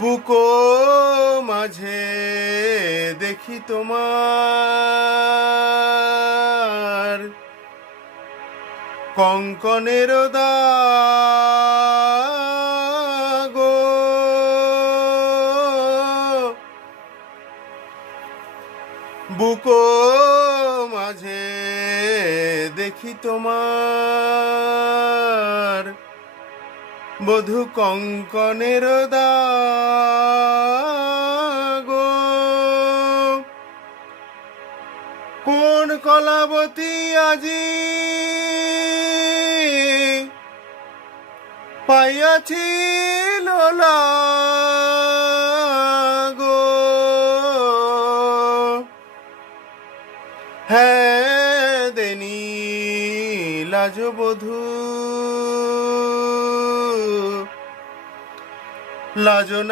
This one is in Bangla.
বুকো মাঝে দেখি তোমার কঙ্কনের দাগ, বুকো মাঝে দেখি তোমার বধূ কঙ্কনের দাগ। কোন কলাবতী আজি পাইয়াছিল লাগো, হ্যাঁ দেনি লাজবধূ লাজ